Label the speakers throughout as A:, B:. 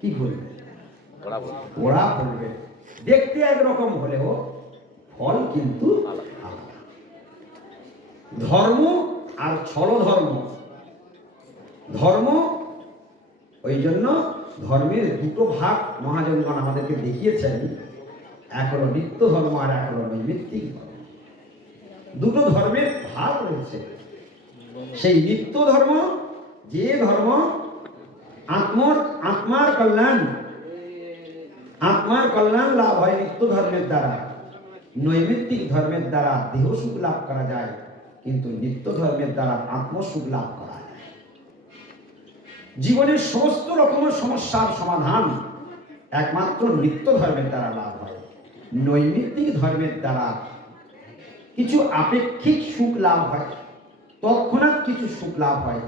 A: কি বলবে ওরা বলবে দেখতে একরকম হলেও ফল কিন্তু ধর্ম আর ছল ধর্ম। ধর্ম ওই জন্য ধর্মের দুটো ভাগ মহাজনগণ আমাদেরকে দেখিয়েছেন। এক হলো নিত্য ধর্ম আর এক হলো নৈমিত্তিক ধর্ম। দুটো ধর্মের ভাগ রয়েছে। সেই নিত্য ধর্ম যে ধর্ম আত্মর, আত্মার কল্যাণ। আত্মার কল্যাণ লাভ হয় নিত্য ধর্মের দ্বারা। নৈমিত্তিক ধর্মের দ্বারা দেহ সুখ লাভ করা যায়, কিন্তু নিত্য ধর্মের দ্বারা আত্মসুখ লাভ করা যায়। জীবনের সমস্ত রকমের সমস্যার সমাধান একমাত্র নিত্য ধর্মের দ্বারা লাভ হয়। নৈমিত্তিক ধর্মের দ্বারা কিছু আপেক্ষিক সুখ লাভ হয়, তৎক্ষণাৎ কিছু সুখ লাভ হয়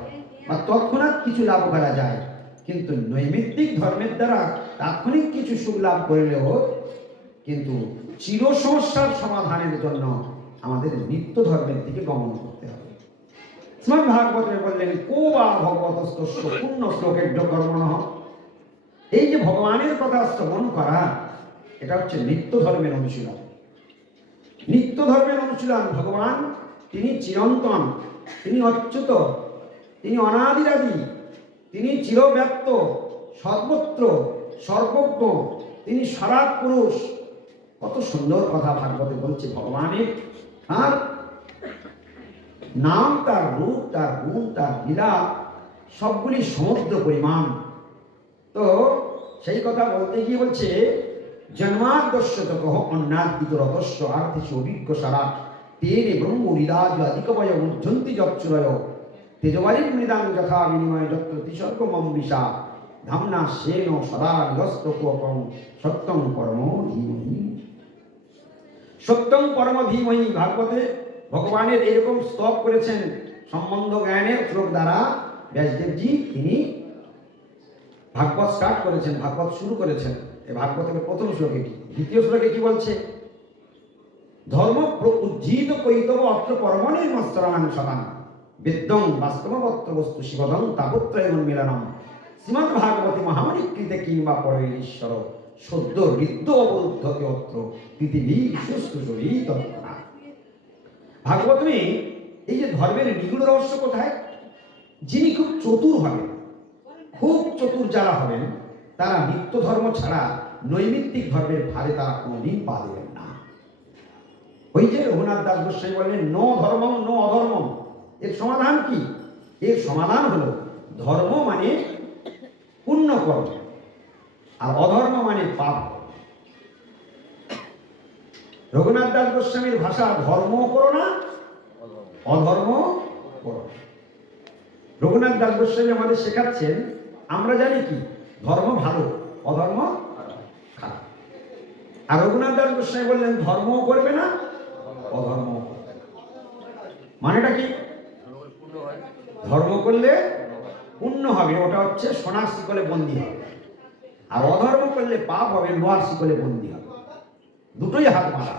A: বা তৎক্ষণাৎ কিছু লাভ করা যায়। কিন্তু নৈমিত্তিক ধর্মের দ্বারা তাৎক্ষণিক কিছু সুখ লাভ করলেও কিন্তু চির সমস্যার সমাধানের জন্য আমাদের নিত্য ধর্মের দিকে গমন করতে হবে। শ্রীমদ ভাগবতে বললেন, কো বা ভগবতস্তস্য পূর্ণ শ্লোকের কর্মণ। এই যে ভগবানের কথা শ্রবণ করা, এটা হচ্ছে নিত্য ধর্মের অনুশীলন। নিত্য ধর্মের অনুশীলন, ভগবান তিনি চিরন্তন, তিনি অচ্যুত, তিনি অনাদিরাদি তিনি চিরব্যাপ্ত সর্বত্র, সর্বজ্ঞ, তিনি সারা পুরুষ। কত সুন্দর কথা ভাগবতে বলছে ভগবানের আর নাম, তার রূপ, তার গুণ, তার লীলা সবগুলি সমুদ্র পরিমাণ। তো সেই কথা বলতে গিয়ে বলছে জন্মাদস্য তো কহ অন্যাদিত রতস্য আর্থিস অভিজ্ঞ সারা তেনে ব্রহ্ম লীলাজ অধিকময় উজ্জন্তি যচ্চুরয় তেজবারি মৃদাং যথা বিনিময় যত্র তিসর্গ মম বিশা ধামনা সেন সদা নিরস্ত কোপং সত্যং পরম ধীমহি। সত্যং পরম ধীমহি ভাগবতে ভগবানের এরকম স্তব করেছেন সম্বন্ধ জ্ঞানের শ্লোক দ্বারা। ব্যাসদেবজি তিনি ভাগবত স্টার্ট করেছেন, ভাগবত শুরু করেছেন। এই ভাগবতের প্রথম শ্লোকে কি? দ্বিতীয় শ্লোকে কি বলছে? ধর্ম উজ্জীত কৈতব অত্র পরমণের মস্তরাং সদান বিদ্যং বাস্তবত্র বস্তু শিবদং তাপত্রয় মিলনম। শ্রীমৎ ভাগবতী মহামণি কৃতে কিংবা পরে ঈশ্বর, সদ্য ঋদ্ধ অবরুদ্ধতে অত্র, পৃথিবী সুস্থুষরী তৎক্ষণা ভাগবতমে এই যে ধর্মের নিগুড় রহস্য কোথায়? যিনি খুব চতুর হবেন, খুব চতুর যারা হবেন, তারা নিত্য ধর্ম ছাড়া নৈমিত্তিক ধর্মের ভারে তারা কোনোদিন পা দেবেন না। ওই যে রঘুনাথ দাস গোস্বামী বললেন, ন ধর্ম ন অধর্ম এর সমাধান কি? এর সমাধান হলো ধর্ম মানে পুণ্য কর্ম আর অধর্ম মানে পাপ। রঘুনাথ দাস গোস্বামীর ভাষা ধর্ম করো না, অধর্ম করো। রঘুনাথ দাস গোস্বামী আমাদের শেখাচ্ছেন, আমরা জানি কি? ধর্ম ভালো, অধর্ম খারাপ। আর রঘুনাথ দাস গোস্বামী বললেন, ধর্ম করবে না, অধর্ম মানেটা কি? ধর্ম করলে পুণ্য হবে ওটা হচ্ছে সোনার শিকলে বন্দি হবে। আর অধর্ম করলে পাপ হবে লোহার শিকলে বন্দি হবে। দুটোই হাত মারা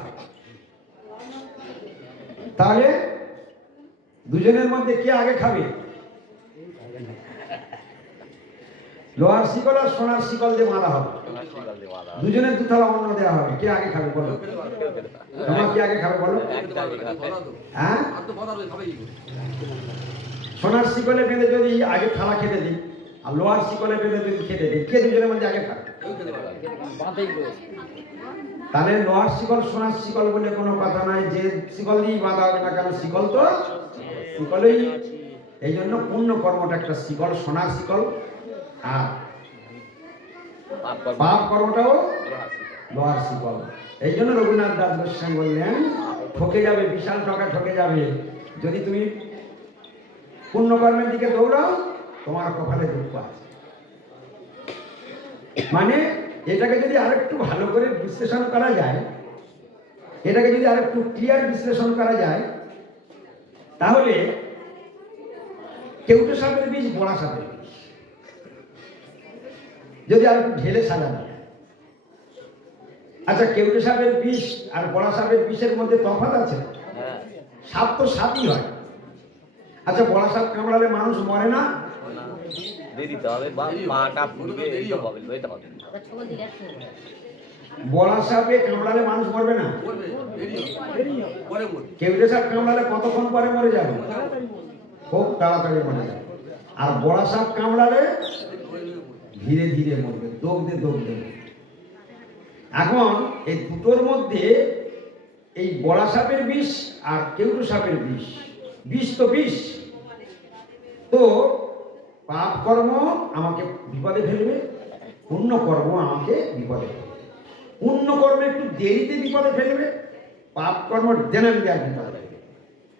A: তাহলে দুজনের মধ্যে কে আগে খাবে? লোহার শিকল আর সোনার শিকল দিয়ে মারা হবে। দুজনের দুথালা অন্ন দেওয়া হবে। কে আগে খাবে বলো? তোমার কে আগে খাবে বলো? হ্যাঁ? সোনার শিকলে বেঁধে যদি আগে থালা খেতে দিই, আর লোহার শিকলে বেঁধে যদি খেতে দিই, কে দুজনের মধ্যে আগে খাবে তাহলে লোহার শিকল, সোনার শিকল বলে কোনো কথা নাই, যে শিকল দিয়েই বাঁধা হবে না কেন, শিকল তো শিকলেই। এই জন্য পূর্ণ কর্মটা একটা শিকল, সোনার শিকল, আর পাপ কর্মটাও লোহার শিকল। এই জন্য রঘুনাথ দাস গোস্বামী বললেন, ঠকে যাবে, বিশাল টাকা ঠকে যাবে। যদি তুমি পুণ্যকর্মের দিকে দৌড়াও তোমার কপালে দুঃখ আছে। মানে এটাকে যদি আরেকটু ভালো করে বিশ্লেষণ করা যায় এটাকে যদি আরেকটু ক্লিয়ার বিশ্লেষণ করা যায় তাহলে কেউটে সাপের বীজ বড়া সাপের বীজ যদি আর ঢেলে সাজানো আচ্ছা কেউটে সাপের বিষ আর বড়া সাপের বিষের মধ্যে তফাৎ আছে? সাপ তো সাপই হয়। আচ্ছা বড়া সাপ কামড়ালে মানুষ মরে
B: না? দিতে হবে পাটা ফুটবে এইটা হবে এটা হবে।
A: বড়া সাপে কামড়ালে মানুষ মরবে না? কেউটে সাপ কামড়ালে কতক্ষণ পরে মরে যাবে? খুব তাড়াতাড়ি মরে যাবে। আর বড়া সাপ কামড়ালে ধীরে ধীরে মরবে দৌড়তে দৌড়তে এখন এই দুটোর মধ্যে এই বড়া সাপের বিষ আর কেউটু সাপের বিষ বিষ তো বিষ। তো পাপ কর্ম আমাকে বিপদে ফেলবে পুণ্য কর্ম আমাকে বিপদে ফেলবে। পুণ্য কর্ম একটু দেরিতে বিপদে ফেলবে পাপ কর্ম দেনান দেওয়ার বিপদে ফেলবে।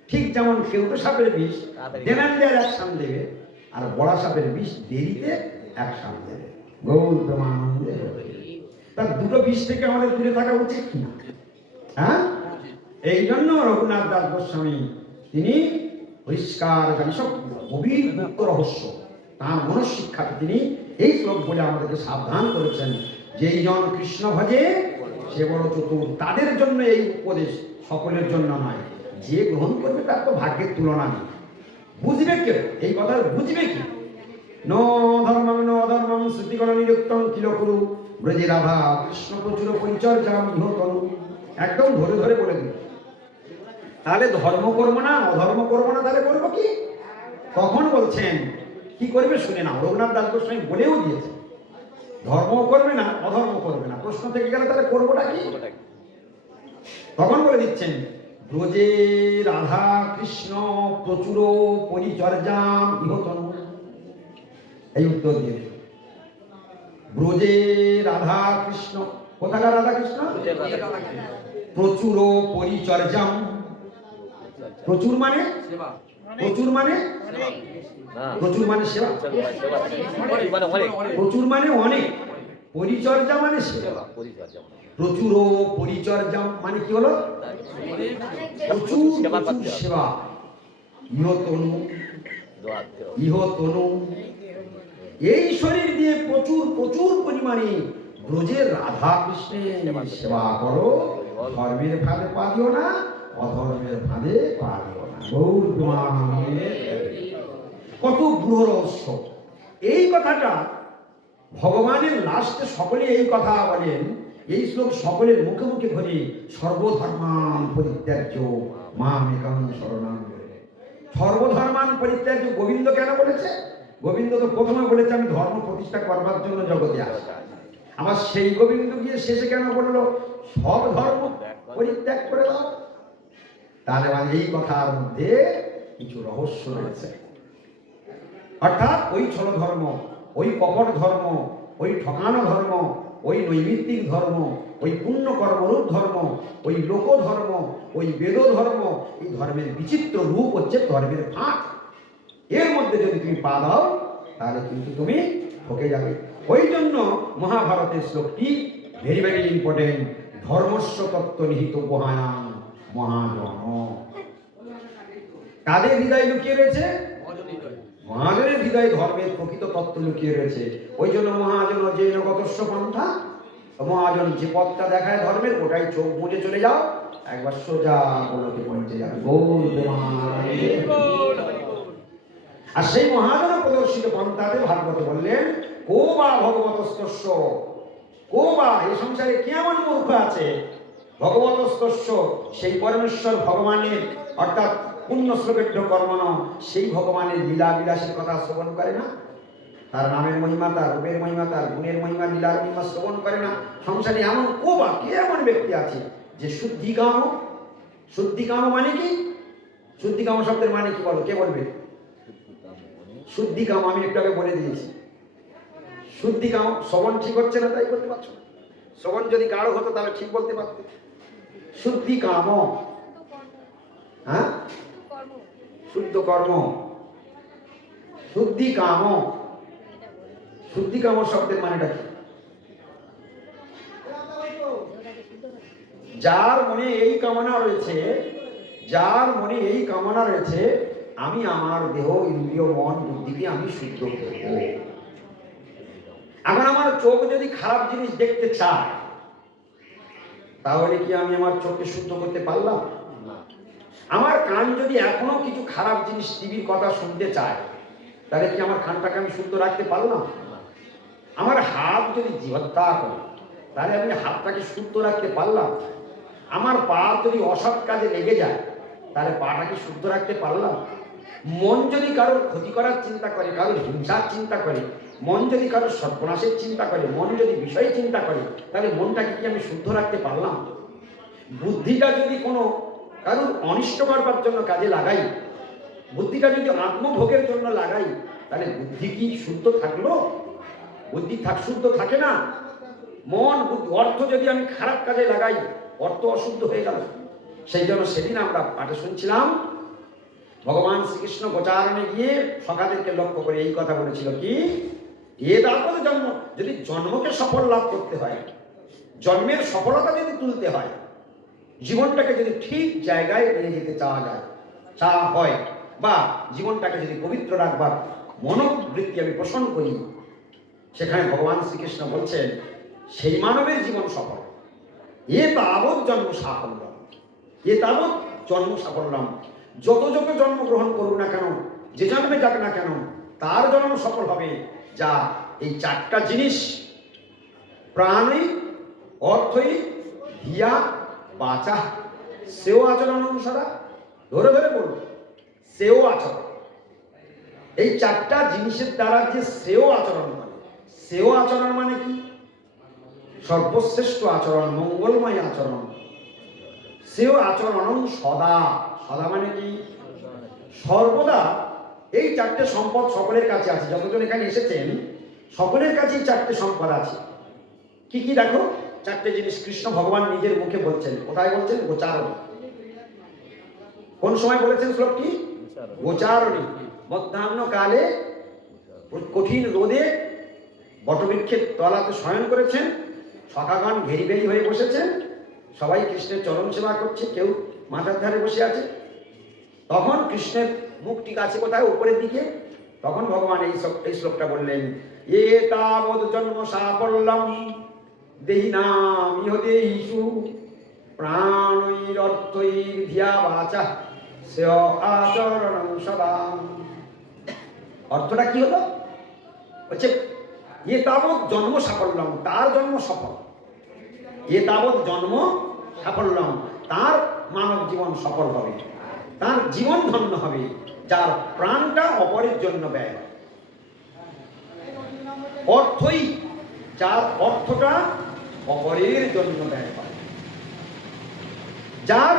A: ঠিক যেমন কেউটো সাপের বিষ দেনান দেওয়ার এক সাম দেবে আর বড়া সাপের বিষ দেরিতে এক সাম দেবে। গৌতমানন্দে তার দুটো বিষ থেকে আমাদের দূরে থাকা উচিত কিনা হ্যাঁ? এই জন্য রঘুনাথ দাস গোস্বামী তিনি পরিষ্কার জানি সব গভীর গুপ্ত রহস্য তার মনঃশিক্ষাকে তিনি এই শ্লোক বলে আমাদেরকে সাবধান করেছেন। যেই জন কৃষ্ণ ভজে, সে বড় চতুর। তাদের জন্য এই উপদেশ সকলের জন্য নয়। যে গ্রহণ করবে তার তো ভাগ্যের তুলনা নেই। বুঝবে কে এই কথা বুঝবে কি ন ধর্মং, ন অধর্মং শ্রুতিকর নিরুক্তং কিল কুরু। ব্রজে রাধা কৃষ্ণ প্রচুর পরিচর্যাম ইহতনু। একদম ধরে ধরে বলে দিল তাহলে ধর্ম করব না অধর্ম করব না তাহলে করব কি? তখন বলছেন কি করবে শুনে না রঘুনাথ দাস গোস্বামী বলেও দিয়েছে। ধর্ম করবে না অধর্ম করবে না। প্রশ্ন থেকে গেলে তাহলে করবোটা কি? তখন বলে দিচ্ছেন ব্রজে রাধা কৃষ্ণ প্রচুর পরিচর্যাম ইহতনু। এই উত্তর দিয়ে। ব্রজে রাধা কৃষ্ণ কোথাকার রাধা কৃষ্ণ। প্রচুর পরিচর্যাম প্রচুর মানে? প্রচুর মানে? প্রচুর মানে সেবা? মানে অনেক প্রচুর মানে অনেক। পরিচর্যা মানে সেবা। পরিচর্যা প্রচুর পরিচর্যা মানে কি হলো? প্রচুর। সেবা ইহতনু ইহতনু। এই শরীর দিয়ে প্রচুর প্রচুর পরিমাণে ব্রজের রাধা কৃষ্ণের সেবা করো। ধর্মের ফাঁদে পা দিও না। অধর্মের ফাঁদে। কত রহস্য। এই কথাটা ভগবানের লাস্টে সকলে এই কথা বলেন, এই শ্লোক সকলের মুখে মুখে ধরে সর্বধর্মান পরিত্যাজ্য মা মেকাম শরণাং সর্বধর্মান পরিত্যাজ্য গোবিন্দ কেন বলেছে? গোবিন্দ তো প্রথমে বলেছে, আমি ধর্ম প্রতিষ্ঠা করবার জন্য জগতে আসি। আবার সেই গোবিন্দ গিয়ে শেষে কেন বলল, সব ধর্ম পরিত্যাগ করে দাও। তাহলে মানে এই কথার মধ্যে কিছু রহস্য রয়েছে। অর্থাৎ ওই ছল ধর্ম, ওই কপট ধর্ম, ওই ঠকানো ধর্ম, ওই নৈমিত্তিক ধর্ম, ওই পুণ্য কর্মরূপ ধর্ম, ওই লোক ধর্ম ওই বেদ ধর্ম এই ধর্মের বিচিত্র রূপ হচ্ছে ধর্মের ফাঁক এর মধ্যে যদি তুমি পা দাও, তাহলে কিন্তু তুমি ঠকে যাবে। ওই জন্য মহাভারতের শ্লোকটি ভেরি ভেরি ইম্পর্টেন্ট ধর্মস্ব তত্ত্ব নিহিত বহায়াম মহাজন কাদের হৃদয় লুকিয়ে রয়েছে? মহাজনের হৃদয়ে ধর্মের প্রকৃত তত্ত্ব লুকিয়ে রয়েছে। ওই জন্য মহাজন যে নগতস্য পন্থা মহাজন যে পথটা দেখায় ধর্মের ওটাই চোখ বুঝে চলে যাও একবার সোজা বলতে পৌঁছে যাবে। আর সেই মহাজন প্রদর্শিত পন্থাতে ভাগবত বললেন কো বা ভগবতস্তস্য কো বা? এই সংসারে কে এমন মূর্খ আছে? ভগবতস্তস্য সেই পরমেশ্বর ভগবানের, অর্থাৎ পুণ্য শ্লোকেট্য কর্মণ সেই ভগবানের লীলা বিলাসের কথা শ্রবণ করে না? তার নামের মহিমা, তার রূপের মহিমা, তার গুণের মহিমা, লীলার মহিমা শ্রবণ করে না? সংসারে এমন কো বা কে এমন ব্যক্তি আছে যে শুদ্ধি কাম? শুদ্ধি কাম মানে কি? শুদ্ধি কাম শব্দের মানে কি বলো, কে বলবে? শুদ্ধি কাম, আমি একটু আগে বলে দিয়েছি। শুদ্ধি কাম, শ্রবণ ঠিক হচ্ছে না তাই বলতে পারছ? শ্রবণ যদি গাঢ় হতো তাহলে ঠিক বলতে পারতো। শুদ্ধি কাম হ্যাঁ? শুদ্ধ কর্ম। শুদ্ধি কাম শুদ্ধি কাম শব্দের মানেটা কি? যার মনে এই কামনা রয়েছে, যার মনে এই কামনা রয়েছে, আমি আমার দেহ, ইন্দ্রিয়, মন, বুদ্ধিকে আমি শুদ্ধ করব। এখন আমার চোখ যদি খারাপ জিনিস দেখতে চায় তাহলে কি আমি আমার চোখকে শুদ্ধ করতে পারলাম? আমার কান যদি এখনও কিছু খারাপ জিনিস টিভির কথা শুনতে চায়, তাহলে কি আমার খানটাকে আমি শুদ্ধ রাখতে পারলাম? আমার হাত যদি জিহত্যা করে, তাহলে আমি হাতটাকে শুদ্ধ রাখতে পারলাম? আমার পা যদি অসৎ কাজে লেগে যায়, তাহলে পাটাকে শুদ্ধ রাখতে পারলাম? মন যদি কারোর ক্ষতি করার চিন্তা করে, কারোর হিংসার চিন্তা করে মন যদি কারোর সর্বনাশের চিন্তা করে, মন যদি বিষয় চিন্তা করে, তাহলে মনটাকে কি আমি শুদ্ধ রাখতে পারলাম? বুদ্ধিটা যদি কোনো কারোর অনিষ্ট করবার জন্য কাজে লাগাই, বুদ্ধিটা যদি আত্মভোগের জন্য লাগাই, তাহলে বুদ্ধি কি শুদ্ধ থাকল? বুদ্ধি থাক, শুদ্ধ থাকে না। মন অর্থ যদি আমি খারাপ কাজে লাগাই, অর্থ অশুদ্ধ হয়ে গেল। সেই জন্য সেদিন আমরা পাঠে শুনছিলাম, ভগবান শ্রীকৃষ্ণ গোচারণে গিয়ে সখাদেরকে লক্ষ্য করে এই কথা বলেছিল কি? এ তারপরে জন্ম। যদি জন্মকে সফল লাভ করতে হয়, জন্মের সফলতা যদি তুলতে হয়, জীবনটাকে যদি ঠিক জায়গায় নিয়ে যেতে চাওয়া যায়, চাওয়া হয়, বা জীবনটাকে যদি পবিত্র রাখবার মনোবৃত্তি আমি পোষণ করি, সেখানে ভগবান শ্রীকৃষ্ণ বলছেন, সেই মানবের জীবন সফল। এ তাবৎ জন্ম সাফল্য এ তাবৎ জন্ম সাফল্যম। যত যত জন্মগ্রহণ করুক না কেন, যে জন্মে যাক না কেন, তার জন্ম সফল হবে। যা এই চারটা জিনিস প্রাণই, অর্থই ধিয়া বাচা। সেও আচরণ অনুসারা, ধরে ধরে বলুন সেও আচরণ। এই চারটা জিনিসের দ্বারা যে সেও আচরণ করে সেও আচরণ মানে কি? সর্বশ্রেষ্ঠ আচরণ, মঙ্গলময় আচরণ। সেও আচরণ সদা। সদা মানে কি? সর্বদা এই চারটে সম্পদ সকলের কাছে আছে। যতজন এখানে এসেছেন, সকলের কাছেই চারটে সম্পদ আছে। কি কি দেখো? চারটে জিনিস। কৃষ্ণ ভগবান নিজের মুখে বলছেন। কোথায় বলছেন? গোচারণী। কোন সময় বলেছেন শ্লোকটি গোচারণী। মধ্যাহ্ন কালে কঠিন রোদে বটবৃক্ষের তলাতে শয়ন করেছেন। সখাগণ ঘেরি বেরি হয়ে বসেছেন। সবাই কৃষ্ণের চরণ সেবা করছে। কেউ মাথার ধারে বসে আছে। তখন কৃষ্ণের মুখটি আছে কোথায়? উপরের দিকে। তখন ভগবান এই এই শ্লোকটা বললেন এ তাবৎ জন্ম সাফল্যম দেহি নাম ইহ দেহিষু প্রাণৈর অর্থৈর ধিয়া বাচা সে আচরণ সদা অর্থটা কি হলো? হচ্ছে এ তাবৎ জন্ম সাফল্যম, তার জন্ম সফল। এ তাবৎ জন্ম সাফল্যম, তার মানব জীবন সফল হবে, তার জীবন ধন্য হবে। যার প্রাণটা অপরের জন্য ব্যয় হয়। অর্থই যার অর্থটা অপরের জন্য ব্যয় হয়। যার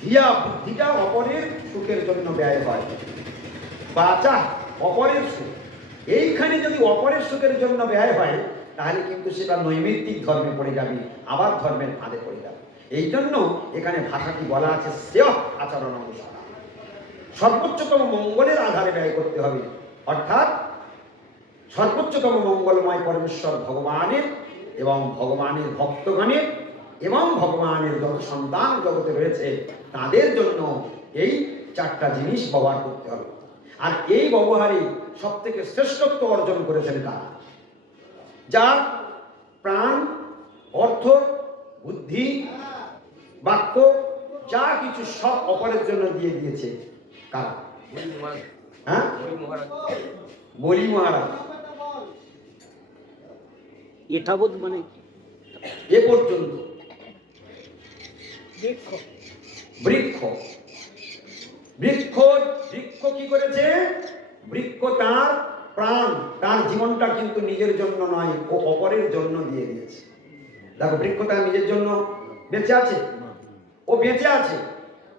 A: ধিয়া বুদ্ধিটা অপরের সুখের জন্য ব্যয় হয় বাচা অপরের সুখ। এইখানে যদি অপরের সুখের জন্য ব্যয় হয়, তাহলে কিন্তু সেটা নৈমিত্তিক ধর্মে পড়ে যাবে, আবার ধর্মের ফাঁদে পড়ে যাবে। এই জন্য এখানে ভাষাটি বলা আছে শ্রেয় আচরণ অনুসার। সর্বোচ্চতম মঙ্গলের আধারে ব্যয় করতে হবে। অর্থাৎ সর্বোচ্চতম মঙ্গলময় পরমেশ্বর ভগবানের এবং ভগবানের ভক্তগণের এবং ভগবানের যত সন্তান জগতে রয়েছে, তাদের জন্য এই চারটা জিনিস ব্যবহার করতে হবে। আর এই ব্যবহারে সব থেকে শ্রেষ্ঠত্ব অর্জন করেছেন কারা? যার প্রাণ, অর্থ, বুদ্ধি, বাক্য, যা কিছু সব অপরের জন্য দিয়ে দিয়েছে। কারা? হ্যাঁ? বলি মহারাজ। মানে এ পর্যন্ত। বৃক্ষ। বৃক্ষ। বৃক্ষ বৃক্ষ কি করেছে? বৃক্ষ তার প্রাণ তার জীবনটা কিন্তু নিজের জন্য নয় ও অপরের জন্য দিয়ে দিয়েছে। দেখো বৃক্ষ তার নিজের জন্য বেঁচে আছে? ও বেঁচে আছে।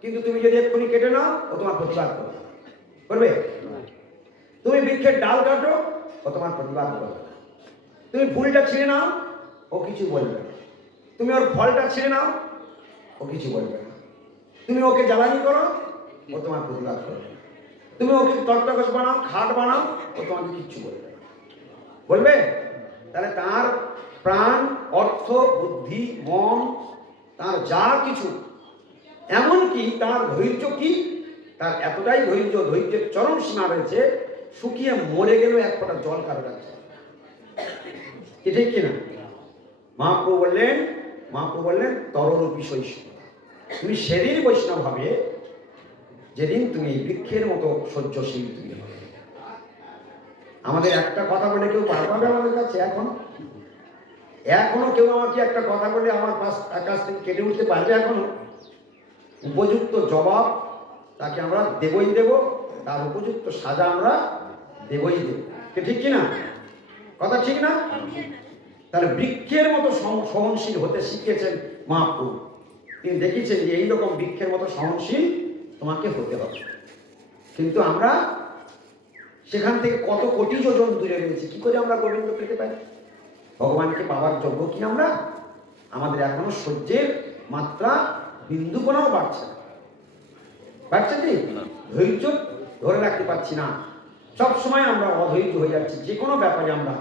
A: কিন্তু তুমি যদি এক্ষুনি কেটে নাও, ও তোমার প্রতিবাদ করবে। করবে? তুমি বৃক্ষের ডাল কাটো, ও তোমার প্রতিবাদ করবে। তুমি ফুলটা ছিঁড়ে নাও, ও কিছু বলবে না। তুমি ওর ফলটা ছিঁড়ে নাও, ও কিছু বলবে না। তুমি ওকে জ্বালানি করো, ও তোমার প্রতিবাদ করবে তুমি ওকে তক্তাকস বানাও, খাট বানাও, ও তোমাকে কিচ্ছু বলবে না। বলবে? তাহলে তার প্রাণ, অর্থ, বুদ্ধি, মন, তার যা কিছু এমনকি তার ধৈর্য কি? তার এতটাই ধৈর্য, ধৈর্যের চরম সীমা রয়েছে, শুকিয়ে মরে গেলেও এক ফোঁটা জল কারও না। কি ঠিক কিনা? মহাপ্রভু বললেন মহাপ্রভু বললেন তররূপী সহিষ্ণুতা। তুমি সেদিন বৈষ্ণব হবে, যেদিন তুমি বৃক্ষের মতো সহ্যশীল তুমি হবে। আমাদের একটা কথা বলে কেউ পার পাবে আমাদের কাছে এখন? এখনও কেউ আমাকে একটা কথা বলে আমার কাছ থেকে কেটে উঠতে পারবে এখনও? উপযুক্ত জবাব তাকে আমরা দেবই দেব, তার উপযুক্ত সাজা আমরা দেবই দেব। ঠিক কিনা? কথা ঠিক না? তাহলে বৃক্ষের মতো সহনশীল হতে শিখিয়েছেন মহাপ্রভু তিনি দেখিয়েছেন যে এইরকম বৃক্ষের মতো সহনশীল তোমাকে হতে হবে। কিন্তু আমরা সেখান থেকে কত কোটি যোজন দূরে রয়েছে, কি করে আমরা গোবিন্দ পেতে পারি? ভগবানকে পাওয়ার যোগ্য কি আমরা? আমাদের এখনও সহ্যের মাত্রা বিন্দু কোনাও বাড়ছে না। বাড়ছে কি? ধৈর্য ধরে রাখতে পারছি না। সব সময় আমরা অধৈর্য হয়ে যাচ্ছি যে কোনো ব্যাপারে আমরা।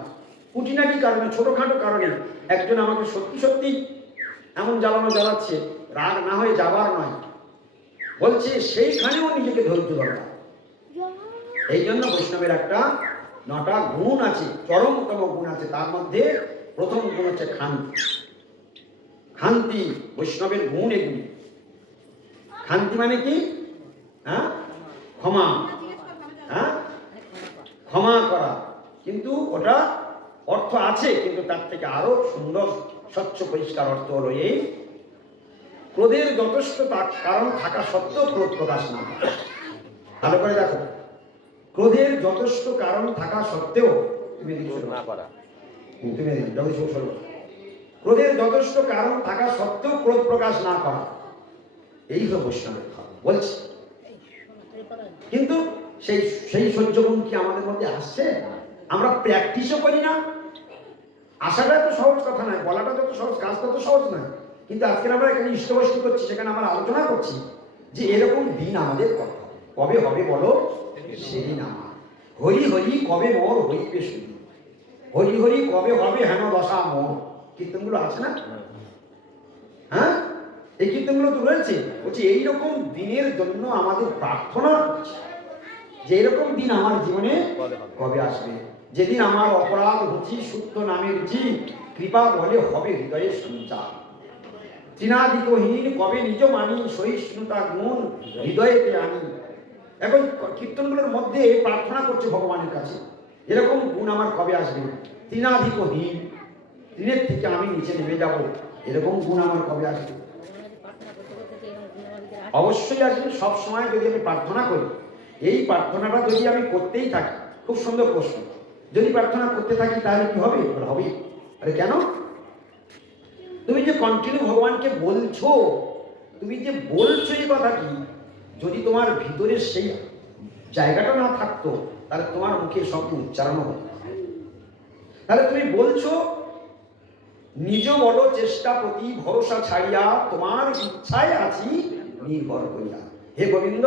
A: কুটিনাটি কারণে ছোটখাটো কারণে একজন আমাকে সত্যি সত্যি এমন জ্বালানো জ্বালাচ্ছে রাগ না হয়ে যাবার নয়। বলছে সেইখানেও নিজেকে ধৈর্য দরকার এই জন্য বৈষ্ণবের একটা নটা গুণ আছে চরমতম গুণ আছে। তার মধ্যে প্রথম গুণ হচ্ছে খান্তি। খান্তি বৈষ্ণবের গুণ এগুলি। খান্তি মানে কি? হ্যাঁ? ক্ষমা। হ্যাঁ? ক্ষমা করা। কিন্তু ওটা অর্থ আছে কিন্তু তার থেকে আরও সুন্দর স্বচ্ছ পরিষ্কার অর্থ হলো এই ক্রোধের যথেষ্ট কারণ থাকা সত্ত্বেও ক্রোধ প্রকাশ না ভালো করে দেখো। ক্রোধের যথেষ্ট কারণ থাকা সত্ত্বেও তুমি না করা। তুমি। ক্রোধের যথেষ্ট কারণ থাকা সত্ত্বেও ক্রোধ প্রকাশ না করা। এই হলো বৈষ্ণবের ভাব বলছি। কিন্তু সেই সেই সহ্য গুণ কি আমাদের মধ্যে আসছে? আমরা প্র্যাকটিসও করি না। আসাটা তো সহজ কথা নয় বলাটা যত সহজ কাজটা তো সহজ নয়। কিন্তু আজকে আমরা এখানে ইষ্টবষ্টি করছি সেখানে আমরা আলোচনা করছি যে এরকম দিন আমাদের কথা কবে হবে বলো? সেদিন আমার হরি হরি কবে মোর হইবে শুনি হরি হরি কবে হবে হেন দশা মোর? কীর্তনগুলো আছে না? হ্যাঁ? এই কীর্তনগুলো তো রয়েছে বলছি এইরকম দিনের জন্য আমাদের প্রার্থনা যে এরকম দিন আমার জীবনে কবে আসবে? যেদিন আমার অপরাধ রুচি শুদ্ধ নামে রুচি কৃপা বলে হবে হৃদয়ে সঞ্চার। তৃণাদিকহীন কবে নিজ মানি সহিষ্ণুতা গুণ হৃদয়েতে আনি? এখন কীর্তনগুলোর মধ্যে প্রার্থনা করছে ভগবানের কাছে এরকম গুণ আমার কবে আসবে? তৃণাধিকহীন তৃণের থেকে আমি নিচে নেমে যাব এরকম গুণ আমার কবে আসবে? অবশ্যই আসবে সব সময় যদি আমি প্রার্থনা করি, এই প্রার্থনাটা যদি আমি করতেই থাকি, খুব সুন্দর প্রশ্ন। যদি প্রার্থনা করতে থাকি তাহলে কি হবে? হবেই। আরে কেন? তুমি যে কন্টিনিউ ভগবানকে বলছো, তুমি যে বলছো এই কথা কথাটি যদি তোমার ভিতরে সেই জায়গাটা না থাকতো, তাহলে তোমার মুখে শব্দ উচ্চারণ হতো তাহলে তুমি বলছো, নিজ বড় চেষ্টা প্রতি ভরসা ছাড়িয়া তোমার ইচ্ছায় আছি নির্ভর করিয়া হে গোবিন্দ,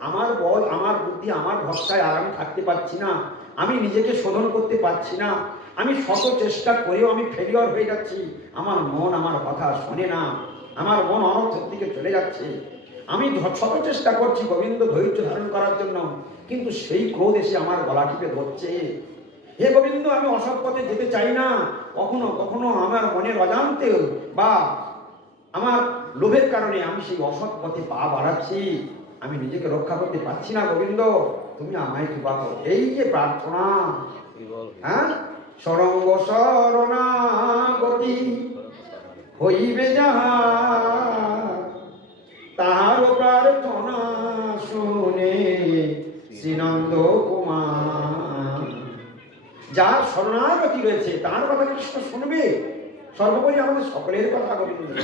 A: আমার বল, আমার বুদ্ধি, আমার ভরসায় আর আমি থাকতে পারছি না। আমি নিজেকে শোধন করতে পারছি না। আমি শত চেষ্টা করেও আমি ফেলিওর হয়ে যাচ্ছি। আমার মন আমার কথা শোনে না। আমার মন অনর্থের দিকে চলে যাচ্ছে। আমি শত চেষ্টা করছি গোবিন্দ ধৈর্য ধারণ করার জন্য। কিন্তু সেই ক্রোধ এসে আমার গলা টিপে ধরছে। হে গোবিন্দ, আমি অসৎ পথে যেতে চাই না। কখনো কখনো আমার মনের অজান্তে বা আমার লোভের কারণে আমি সেই অসৎ পথে পা বাড়াচ্ছি। আমি নিজেকে রক্ষা করতে পারছি না, গোবিন্দ। তুমি আমায় কৃপা করো। এই যে প্রার্থনা হ্যাঁ? সরঙ্গ শরণাগতি হইবে যাহা তাহার প্রার্থনা শুনে শ্রীনন্দ কুমার। যার শরণাগতি রয়েছে, তার কথা কৃষ্ণ শুনবে। সর্বোপরি আমাদের সকলের কথা গোবিন্দ।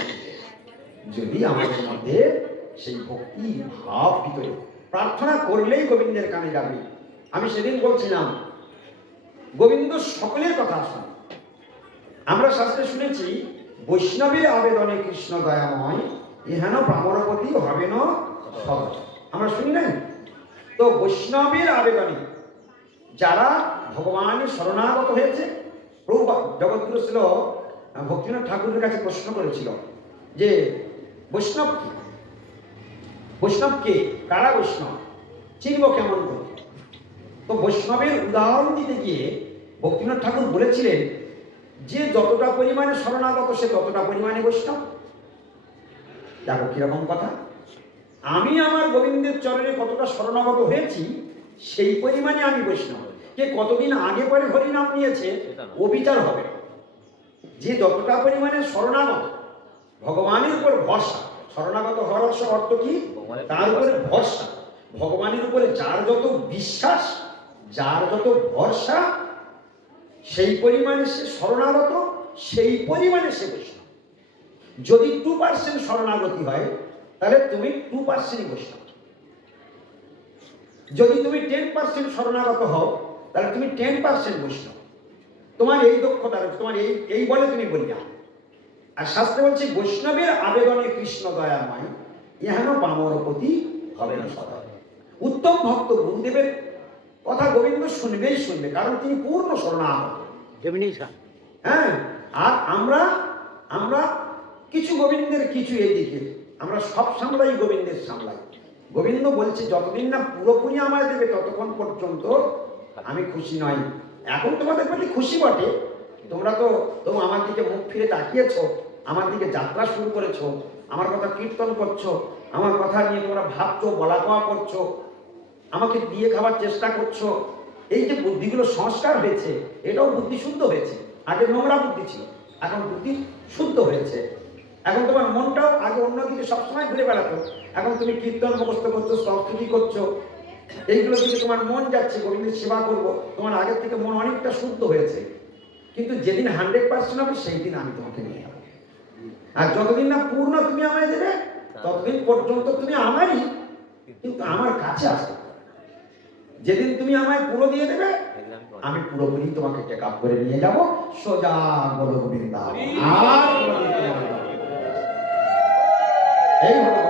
A: যদি আমাদের মধ্যে সেই ভক্তি ভাব ভিতরে প্রার্থনা করলেই গোবিন্দের কানে যাবে। আমি সেদিন বলছিলাম, গোবিন্দ সকলের কথা শোনে। আমরা শাস্ত্রে শুনেছি, বৈষ্ণবের আবেদনে কৃষ্ণ দয়াময়, ইহেন প্রামরপতি হবে না। আমরা শুনি নাই? তো বৈষ্ণবের আবেদনে যারা ভগবানের শরণাগত হয়েছে প্রভু জগৎগুরু ছিল, ভক্তিনাথ ঠাকুরের কাছে প্রশ্ন করেছিল যে বৈষ্ণব কি? বৈষ্ণব কে কারা বৈষ্ণব? চিনব কেমন করে? তো বৈষ্ণবের উদাহরণ দিতে গিয়ে ভক্তিনাথ ঠাকুর বলেছিলেন যে যতটা পরিমাণে শরণাগত, সে ততটা পরিমাণে বৈষ্ণব। দেখো কীরকম কথা। আমি আমার গোবিন্দের চরণে কতটা শরণাগত হয়েছি, সেই পরিমাণে আমি বৈষ্ণব। কে কতদিন আগে পরে হরিনাম নিয়েছে। ও বিচার হবে। যে যতটা পরিমাণে শরণাগত ভগবানের উপর ভরসা। শরণাগত হওয়ার অর্থ কি? তার উপরে ভরসা। ভগবানের উপরে যার যত বিশ্বাস যার যত ভরসা সেই পরিমাণে সে শরণাগত সেই পরিমাণে সে বৈষ্ণব। যদি টু পার্সেন্ট শরণাগতি হয় তাহলে তুমি টু পার্সেন্টই বৈষ্ণব। যদি তুমি টেন পার্সেন্ট শরণাগত হও তাহলে তুমি টেন পার্সেন্ট বৈষ্ণব। তোমার এই দক্ষতা তোমার এই এই বলে তুমি বলিয়া। আর শাস্ত্রে বলছে বৈষ্ণবের আবেদনে কৃষ্ণ দয়াময় ইহানো পামরপতি হবে না সদা উত্তম ভক্ত গুরুদেবের কথা গোবিন্দ শুনবেই শুনবে কারণ তিনি পূর্ণ শরণাগত। হ্যাঁ আর আমরা আমরা কিছু গোবিন্দের কিছু এদিকে আমরা সব সামলাই গোবিন্দের সামলাই। গোবিন্দ বলছে যতদিন না পুরোপুরি আমায় দেবে ততক্ষণ পর্যন্ত আমি খুশি নই। এখন তোমাদের প্রতি খুশি বটে। তোমরা তো তোমার আমার দিকে মুখ ফিরে তাকিয়েছো আমার দিকে যাত্রা শুরু করেছ, আমার কথা কীর্তন করছ, আমার কথা নিয়ে তোমরা ভাবছ, বলা কওয়া করছ, আমাকে দিয়ে খাবার চেষ্টা করছ, এই যে বুদ্ধিগুলো সংস্কার হয়েছে, এটাও বুদ্ধি শুদ্ধ হয়েছে। আগে নোংরা বুদ্ধি ছিল, এখন বুদ্ধি শুদ্ধ হয়েছে। এখন তোমার মনটাও আগে অন্য দিকে সবসময় ঘুরে বেড়াতো। এখন তুমি কীর্তন মুখস্থ করছ সংস্কৃতি করছ, এইগুলো দিকে তোমার মন যাচ্ছে, গোবিন্দের সেবা করব। তোমার আগের থেকে মন অনেকটা শুদ্ধ হয়েছে। কিন্তু যেদিন হান্ড্রেড পার্সেন্ট হবে সেই দিন আমি তোমাকে নিয়ে আর যতদিন না পূর্ণ তুমি আমায় দেবে ততদিন পর্যন্ত তুমি আমারই কিন্তু আমার কাছে আসতে যেদিন তুমি আমায় পুরো দিয়ে দেবে আমি পুরোপুরি তোমাকে টেক আপ করে নিয়ে যাব। সোজা তোমার এই হলো